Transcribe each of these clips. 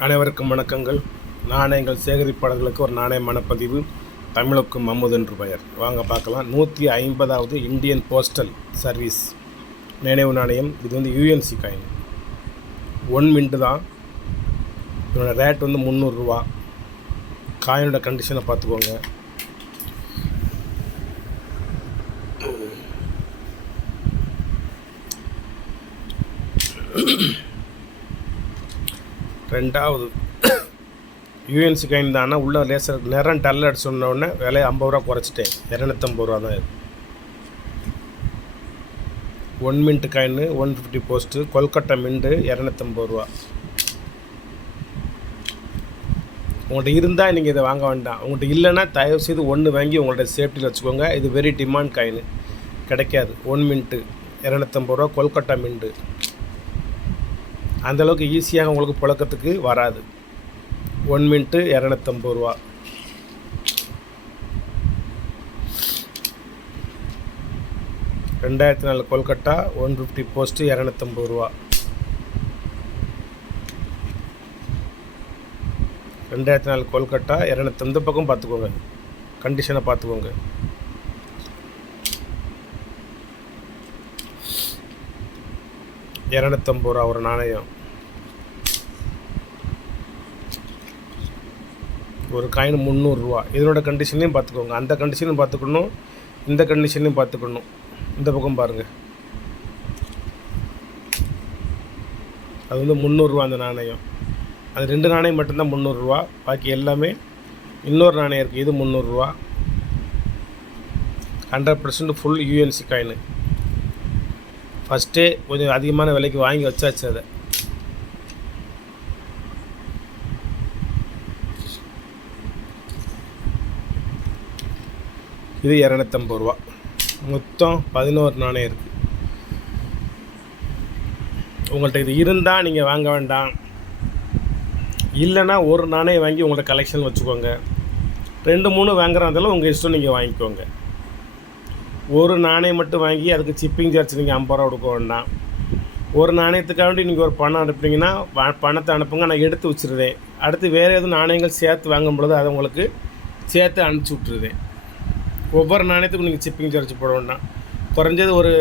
அனைவருக்கும் வணக்கங்கள். நாணயங்கள் சேகரிப்பாளர்களுக்கு ஒரு நாணய மனப்பதிவு. தமிழுக்கும் அமுது என்று பெயர். வாங்க பார்க்கலாம். 150வது இந்தியன் போஸ்டல் சர்வீஸ் நினைவு நாணயம். இது வந்து யூஎன்சி காயின், 1 மின்ட்டு தான். இதோட ரேட் வந்து 300 ரூபா. காயினோட கண்டிஷனை பார்த்துக்கோங்க. ரெண்டாவது யூஎன்சி காயின் தானே. உள்ள லேசர் நிறம் டல் அடிச்சு சொன்னோடனே விலையை 50 ரூபா குறைச்சிட்டேன். 250 ரூபா தான் இருக்குது. 1 mint coin 150 post. Kolkata mint 250 ரூபா. உங்கள்கிட்ட இருந்தால் நீங்கள் இதை வாங்க வேண்டாம். உங்கள்கிட்ட இல்லைன்னா தயவுசெய்து ஒன்று வாங்கி உங்கள்கிட்ட சேஃப்டியில் வச்சுக்கோங்க. இது வெரி டிமாண்ட் காயின், கிடைக்காது. 1 மின்ட்டு 250 ரூபா. கொல்கட்டா மின்ட்டு அந்தளவுக்கு ஈஸியாக உங்களுக்கு புழக்கத்துக்கு வராது. 1 மின்ட்டு 250 ரூபா. ரெண்டாயிரத்தி 4 கொல்கட்டா 150 போஸ்ட்டு 250 ரூபா. 2004 கொல்கட்டா 200. இந்த பக்கம் பார்த்துக்கோங்க, கண்டிஷனை பார்த்துக்கோங்க. $250 ஒரு நாணயம். ஒரு காயின் 300 ரூபா. இதனோட கண்டிஷன்லையும் பார்த்துக்கோங்க. அந்த கண்டிஷனையும் பார்த்துக்கணும், இந்த கண்டிஷன்லையும் பார்த்துக்கணும். இந்த பக்கம் பாருங்கள், அது வந்து 300 ரூபா அந்த நாணயம். அது 2 நாணயம் மட்டும்தான் 300 ரூபா. பாக்கி எல்லாமே இன்னொரு நாணயம் இருக்குது, இது 300 ரூபா. 100% ஃபுல் யூஎன்சி காயின். ஃபஸ்ட்டே கொஞ்சம் அதிகமான விலைக்கு வாங்கி வச்சாச்சு அதை. இது 250 ரூபா. மொத்தம் 11 நாணயம் இருக்குது. உங்கள்கிட்ட இது இருந்தால் நீங்கள் வாங்க வேண்டாம். இல்லைன்னா ஒரு நாணயம் வாங்கி உங்கள்கிட்ட கலெக்ஷன் வச்சுக்கோங்க. 2-3 வாங்குறதாலும் உங்கள் இஷ்டம், நீங்கள் வாங்கிக்கோங்க. ஒரு நாணயம் மட்டும் வாங்கி அதுக்கு சிப்பிங் சார்ஜ் நீங்கள் 50 ரூபா கொடுக்க வேண்டாம். ஒரு நாணயத்துக்காண்டி நீங்கள் ஒரு பணம் அனுப்புனீங்கன்னா பணத்தை அனுப்புங்க, நான் எடுத்து வச்சுருவேன். அடுத்து வேறு எதுவும் நாணயங்கள் சேர்த்து வாங்கும் பொழுது அதை உங்களுக்கு சேர்த்து அனுப்பிச்சி விட்ருவேன். ஒவ்வொரு நாணயத்துக்கும் நீங்கள் சிப்பிங் சார்ஜ் போட வேண்டாம். குறைஞ்சது ஒரு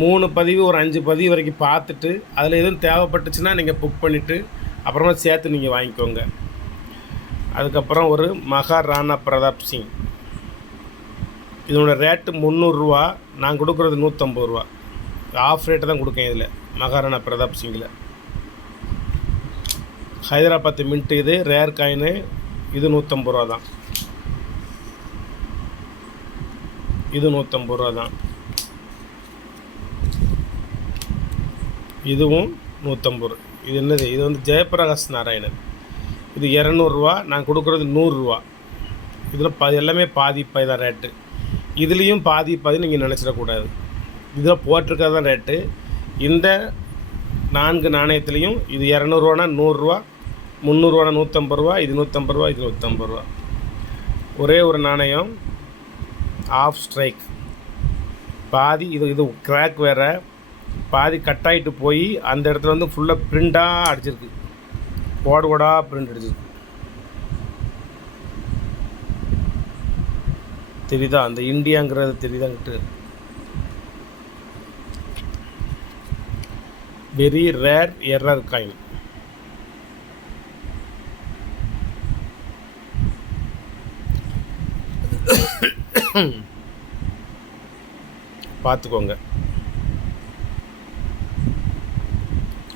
3 பதிவு, ஒரு 5 பதிவு வரைக்கும் பார்த்துட்டு அதில் எதுவும் தேவைப்பட்டுச்சுன்னா நீங்கள் புக் பண்ணிவிட்டு அப்புறமா சேர்த்து நீங்கள் வாங்கிக்கோங்க. அதுக்கப்புறம் ஒரு மகாராணா பிரதாப் சிங். இதோட ரேட்டு 300 ரூபா. நான் கொடுக்குறது 150 ரூபா. ஆஃப் ரேட்டு தான் கொடுக்கேன் இதில், மகாராணா பிரதாப் சிங்கில். ஹைதராபாத் மின்ட்டு. இது ரேர் காயின். இது 150 ரூபா தான். இது 150 ரூபா தான். இதுவும் 150 ரூபா. இது என்னது? இது வந்து ஜெயபிரகாஷ் நாராயணன். இது 200 ரூபா. நான் கொடுக்குறது 100 ரூபா. இதில் எல்லாமே பாதி தான் ரேட்டு. இதுலேயும் பாதி நீங்கள் நினச்சிடக்கூடாது. இதில் போட்டிருக்கிறது தான் ரேட்டு. இந்த 4 நாணயத்துலேயும் இது 200 ரூபானா 100 ரூபா, 300 ரூபானா 150 ரூபா, இது 150 ரூபா, இது 150 ரூபா. ஒரே ஒரு நாணயம் ஆஃப் ஸ்ட்ரைக் பாதி. இது கிராக் வேறு, பாதி கட் ஆகிட்டு போய் அந்த இடத்துல வந்து ஃபுல்லாக பிரிண்டாக அடிச்சிருக்கு, ஓடாக பிரிண்ட் அடிச்சிருக்கு. தெரியுதா? அந்த இந்தியாங்கிறது தெரியுதாங்கிட்டு. Very rare error coin. பார்த்துக்கோங்க.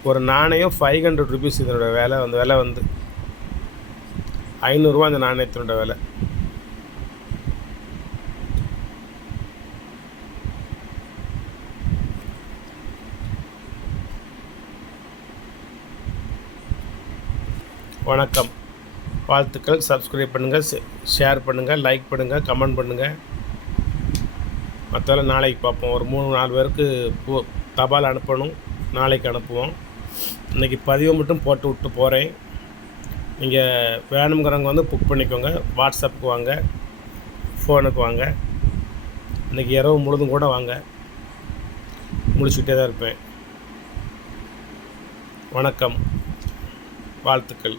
ஒரு நாணயம் 500 ருபீஸ். இதனோட விலை வந்து 500 ரூபா அந்த நாணயத்தினோட விலை. வணக்கம், வாழ்த்துக்கள். சப்ஸ்கிரைப் பண்ணுங்கள், ஷேர் பண்ணுங்கள், லைக் பண்ணுங்கள், கமெண்ட் பண்ணுங்கள். மற்றவங்க நாளைக்கு பார்ப்போம். ஒரு 3-4 பேருக்கு தபால் அனுப்பணும், நாளைக்கு அனுப்புவோம். இன்றைக்கி பதிவை மட்டும் போட்டு விட்டு போகிறேன். நீங்கள் வேணுங்கிறவங்க வந்து புக் பண்ணிக்கோங்க. வாட்ஸ்அப்புக்கு வாங்க, ஃபோனுக்கு வாங்க. இன்றைக்கி இரவு முழுதும் கூட வாங்க, முடிச்சுக்கிட்டே தான் இருப்பேன். வணக்கம். வாழ்த்துக்கள்.